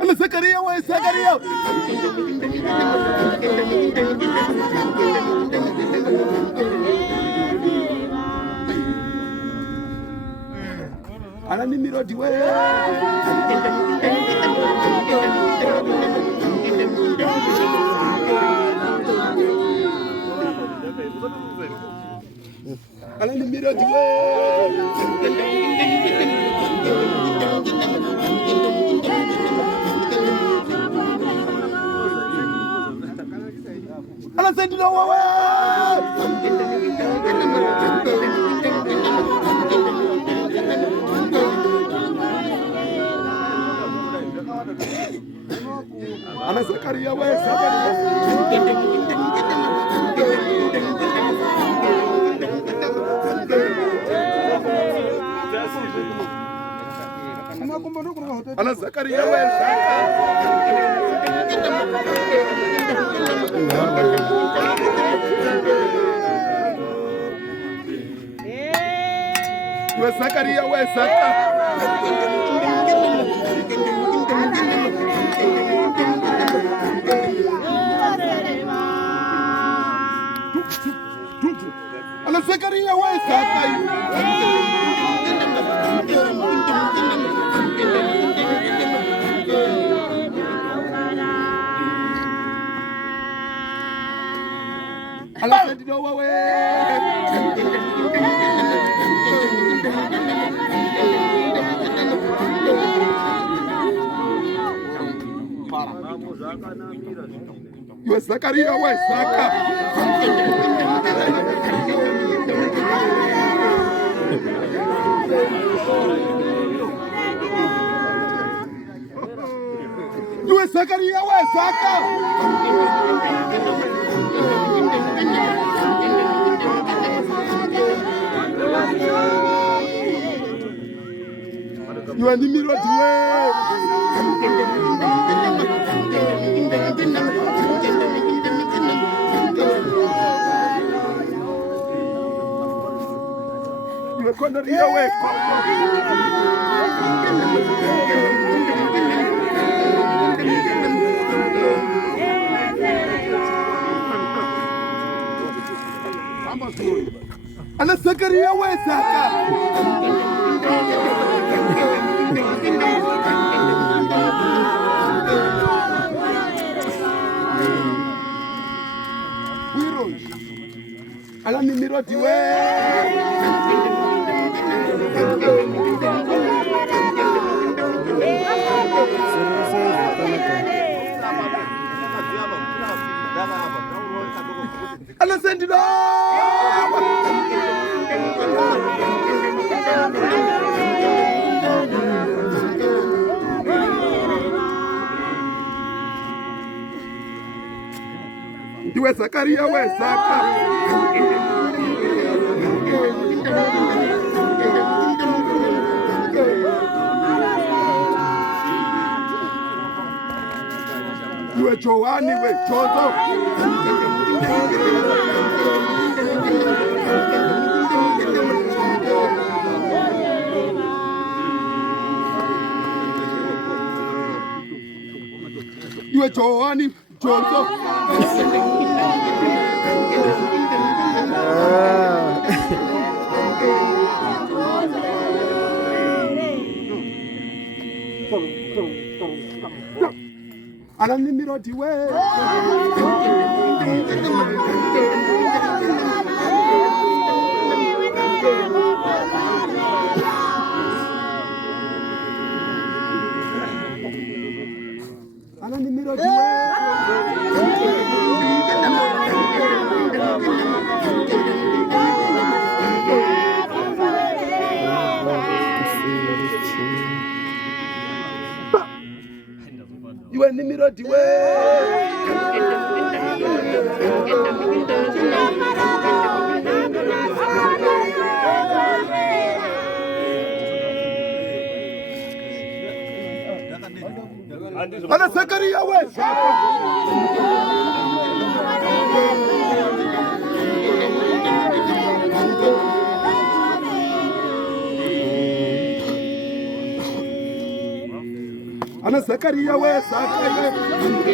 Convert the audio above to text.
Ana Zakaria we Zakaria. Ana Nimirodi we. Ana Nimirodi we. Ana Sendino wewe. Ana Zakaria we Zakaria. Ana Zakaria we Zakaria we Zakaria. Ana Zakaria we Zakaria. Ana Sendino wewe. Ywe Zakaria we Zaka. Ywe Zakaria we Zaka. Ywe Nimirodi we. Ywe Konoria we. Ana Zakaria we Zaka. Ana Nimirodi we. Ana Sendino. Ywe Zakaria we Zaka. Ywe Joani we Jozo. Ywe Joani Jozo. Ana Nimirodi we. Ana Nimirodi we. Ywe Nimirodi we. Ana Zakaria we. Ana Zakaria we, Zakaria.